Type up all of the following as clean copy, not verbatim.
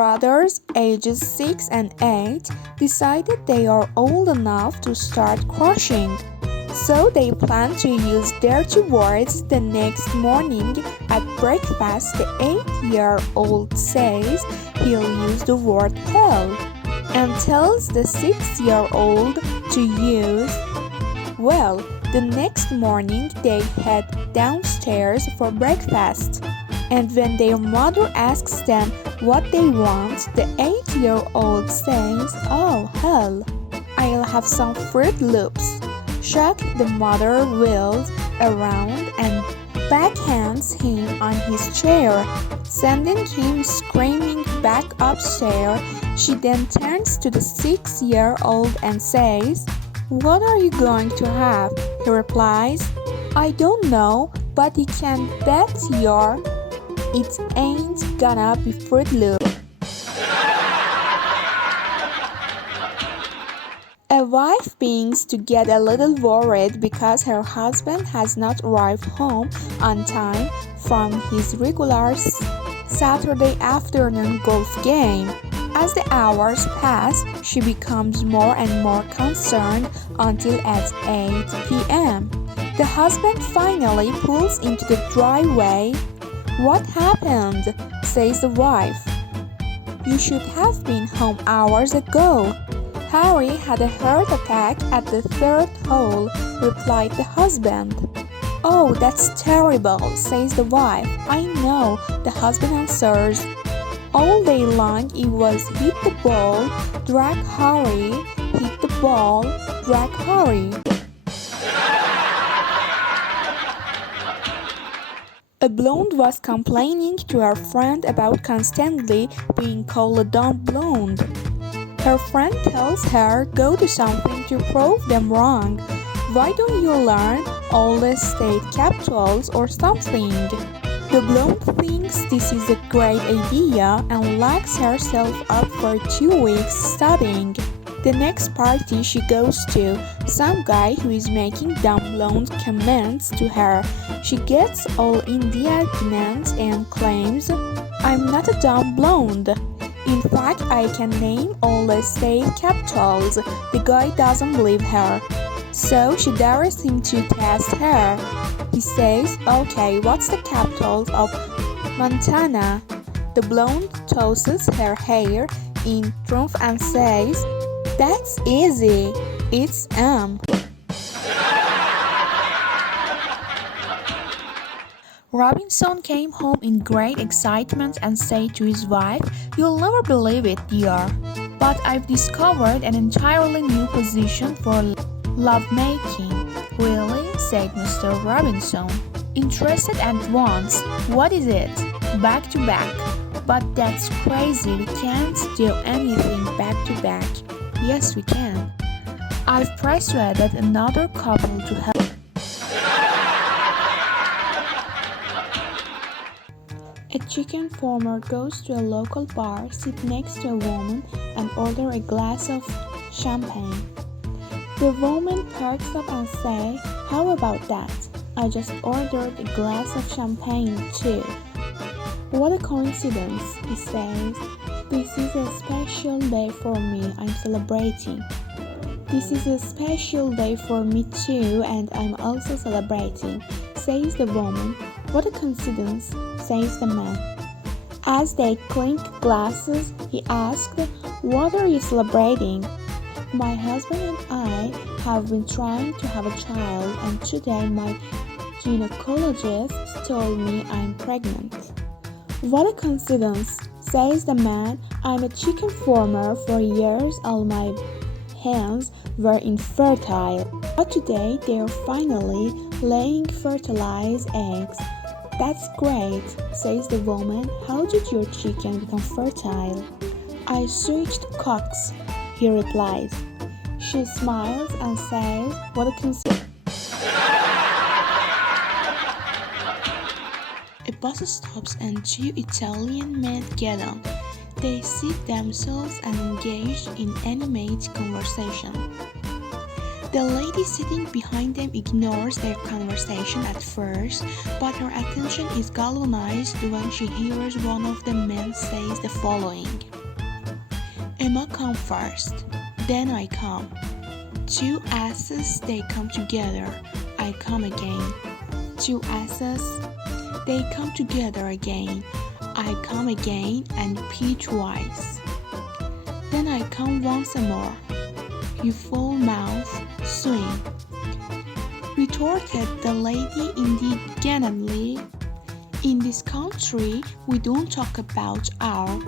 brothers, ages 6 and 8, decided they are old enough to start crushing. So they plan to use dirty words the next morning. At breakfast, the 8-year-old says he'll use the word hell and tells the 6-year-old to use. Well, the next morning they head downstairs for breakfast. And when their mother asks them what they want, the 8-year-old says, "Oh, hell, I'll have some Fruit Loops." Shocked, the mother wheels around and backhands him on his chair, sending him screaming back upstairs. She then turns to the 6-year-old and says, "What are you going to have?" He replies, "I don't know, but you can bet it ain't gonna be Fruit Loop." A wife begins to get a little worried because her husband has not arrived home on time from his regular Saturday afternoon golf game. As the hours pass, she becomes more and more concerned until at 8 p.m. The husband finally pulls into the driveway. "What happened?" says the wife. "You should have been home hours ago. Harry had a heart attack at the 3rd hole," replied the husband. "Oh, that's terrible," says the wife. "I know," the husband answers. "All day long it was hit the ball, drag Harry, hit the ball, drag Harry." A blonde was complaining to her friend about constantly being called a dumb blonde. Her friend tells her, "Go do something to prove them wrong. Why don't you learn all the state capitals or something?" The blonde thinks this is a great idea and locks herself up for 2 weeks studying. The next party she goes to, some guy who is making dumb blonde comments to her. She gets all indignant and claims, "I'm not a dumb blonde. In fact, I can name all the state capitals." The guy doesn't believe her, so she dares him to test her. He says, "Okay, what's the capital of Montana?" The blonde tosses her hair in triumph and says, "That's easy. It's M." Robinson came home in great excitement and said to his wife, "You'll never believe it, dear, but I've discovered an entirely new position for lovemaking." "Really?" said Mr. Robinson, interested at once. "What is it?" "Back to back." "But that's crazy. We can't do anything back to back." "Yes, we can. I've persuaded another couple to help." A chicken farmer goes to a local bar, sits next to a woman, and orders a glass of champagne. The woman perks up and says, "How about that? I just ordered a glass of champagne too." "What a coincidence," he says. "This is a special day for me. I'm celebrating." "This is a special day for me too, and I'm also celebrating," says the woman. "What a coincidence," says the man. As they clink glasses, he asked, "What are you celebrating?" "My husband and I have been trying to have a child, and today my gynecologist told me I'm pregnant." "What a coincidence," says the man. "I'm a chicken farmer. For years all my hens were infertile, but today they're finally laying fertilized eggs." "That's great," says the woman. "How did your chicken become fertile?" "I switched cocks," he replies. She smiles and says, "What a coincidence." A bus stops and 2 Italian men get on. They seat themselves and engage in animated conversation. The lady sitting behind them ignores their conversation at first, but her attention is galvanized when she hears one of the men say the following. Emma come first, then I come. Two asses, they come together, I come again. Two asses, they come together again, I come again and pee twice. Then I come once more, you foul mouth, swing, retorted the lady indignantly. In this country, we don't talk about our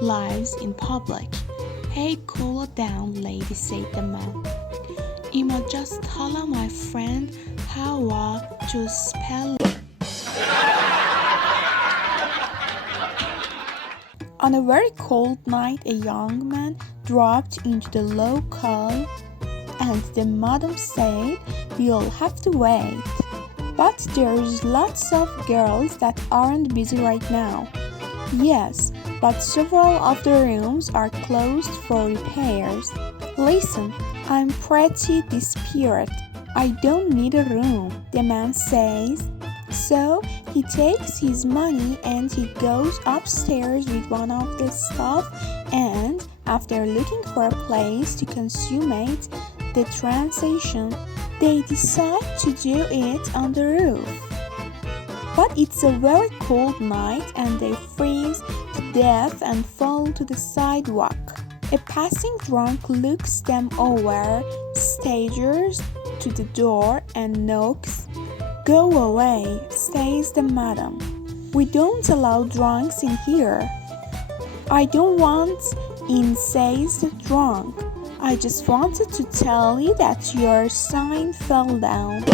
lives in public. Hey, cool down, lady, said the man. Emma just tell my friend how to spell it. On a very cold night, a young man dropped into the local and the madam said, "You'll have to wait. But there's lots of girls that aren't busy right now." "Yes, but several of the rooms are closed for repairs." "Listen, I'm pretty desperate. I don't need a room," the man says. So he takes his money and he goes upstairs with one of the staff, and after looking for a place to consummate the transaction, they decide to do it on the roof. But it's a very cold night and they freeze to death and fall to the sidewalk. A passing drunk looks them over, staggers to the door and knocks. "Go away," says the madam. "We don't allow drunks in here." "I don't want in," says the drunk. "I just wanted to tell you that your sign fell down."